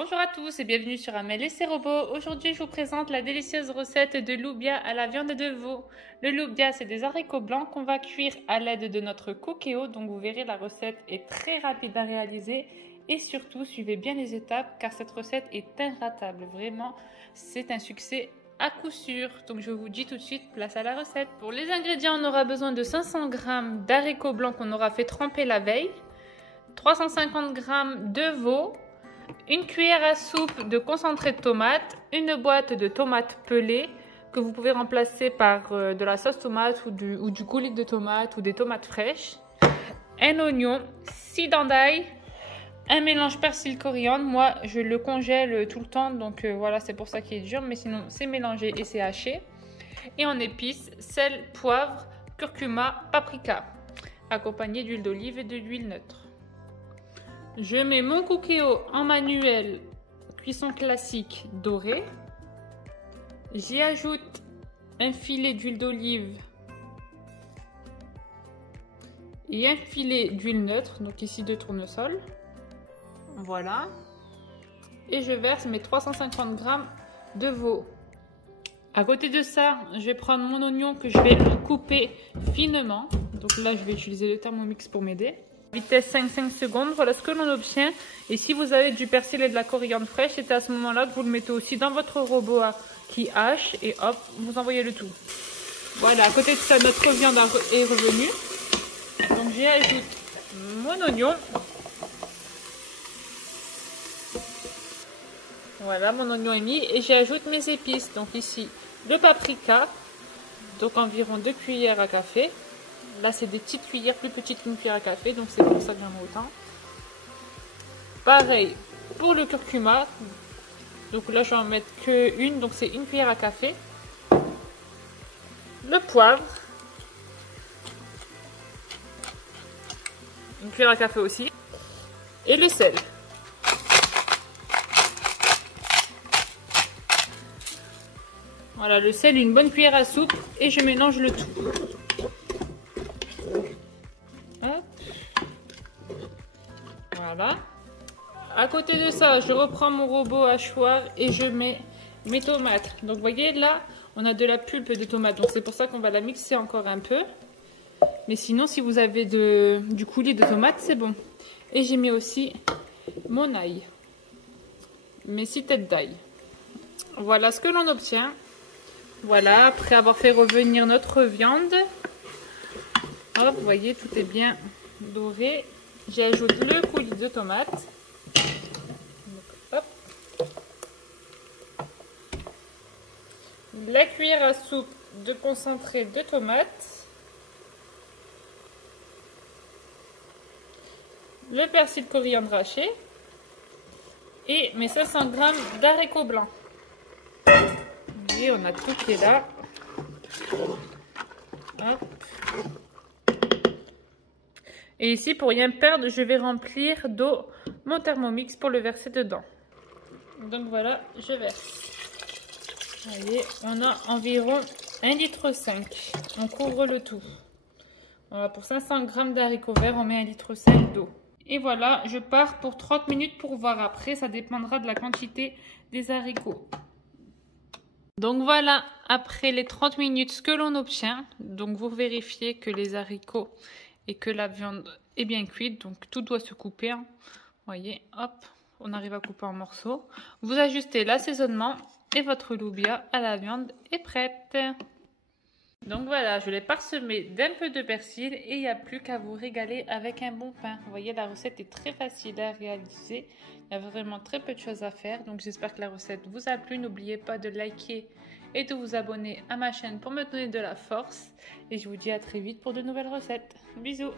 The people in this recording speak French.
Bonjour à tous et bienvenue sur Amel et ses robots. Aujourd'hui, je vous présente la délicieuse recette de loubia à la viande de veau. Le loubia, c'est des haricots blancs qu'on va cuire à l'aide de notre Cookéo. Donc vous verrez, la recette est très rapide à réaliser et surtout, suivez bien les étapes car cette recette est inratable. Vraiment, c'est un succès à coup sûr. Donc je vous dis tout de suite, place à la recette. Pour les ingrédients, on aura besoin de 500 g d'haricots blancs qu'on aura fait tremper la veille, 350 g de veau, une cuillère à soupe de concentré de tomate, une boîte de tomates pelées que vous pouvez remplacer par de la sauce tomate ou du coulis de tomate ou des tomates fraîches, un oignon, 6 dents d'ail, un mélange persil-coriandre. Moi, je le congèle tout le temps, donc voilà, c'est pour ça qu'il est dur, mais sinon c'est mélangé et c'est haché. Et en épices, sel, poivre, curcuma, paprika, accompagné d'huile d'olive et de l'huile neutre. Je mets mon Cookéo en manuel, cuisson classique doré. J'y ajoute un filet d'huile d'olive et un filet d'huile neutre, donc ici de tournesol. Voilà. Et je verse mes 350 g de veau. À côté de ça, je vais prendre mon oignon que je vais couper finement. Donc là, je vais utiliser le Thermomix pour m'aider. Vitesse 5 secondes, voilà ce que l'on obtient. Et si vous avez du persil et de la coriandre fraîche, c'est à ce moment-là que vous le mettez aussi dans votre robot qui hache et hop, vous envoyez le tout. Voilà, à côté de ça, notre viande est revenue. Donc j'y ajoute mon oignon. Voilà, mon oignon est mis et j'y ajoute mes épices. Donc ici, le paprika, donc environ 2 cuillères à café. Là, c'est des petites cuillères plus petites qu'une cuillère à café, donc c'est pour ça que j'en mets autant. Pareil pour le curcuma. Donc là, je vais en mettre qu'une, donc c'est une cuillère à café. Le poivre. Une cuillère à café aussi. Et le sel. Voilà, le sel, une bonne cuillère à soupe. Et je mélange le tout. Voilà. À côté de ça, je reprends mon robot hachoir et je mets mes tomates. Donc vous voyez là, on a de la pulpe de tomate. Donc c'est pour ça qu'on va la mixer encore un peu. Mais sinon, si vous avez du coulis de tomate, c'est bon. Et j'ai mis aussi mon ail. Mes 6 têtes d'ail. Voilà ce que l'on obtient. Voilà, après avoir fait revenir notre viande. Hop, vous voyez, tout est bien doré. J'ajoute le coulis de tomate. Hop. La cuillère à soupe de concentré de tomate. Le persil coriandre haché. Et mes 500 g d'haricots blancs. Et on a tout qui est là. Hop. Et ici, pour rien perdre, je vais remplir d'eau mon Thermomix pour le verser dedans. Donc voilà, je verse. Vous voyez, on a environ 1,5 litre. On couvre le tout. Voilà, pour 500 g d'haricots verts, on met 1,5 litre d'eau. Et voilà, je pars pour 30 minutes pour voir après. Ça dépendra de la quantité des haricots. Donc voilà, après les 30 minutes, ce que l'on obtient. Donc vous vérifiez que les haricots et que la viande est bien cuite, donc tout doit se couper. Vous voyez, hop, on arrive à couper en morceaux. Vous ajustez l'assaisonnement et votre loubia à la viande est prête. Donc voilà, je l'ai parsemé d'un peu de persil et il n'y a plus qu'à vous régaler avec un bon pain. Vous voyez, la recette est très facile à réaliser. Il y a vraiment très peu de choses à faire. Donc j'espère que la recette vous a plu. N'oubliez pas de liker et de vous abonner à ma chaîne pour me donner de la force. Et je vous dis à très vite pour de nouvelles recettes. Bisous!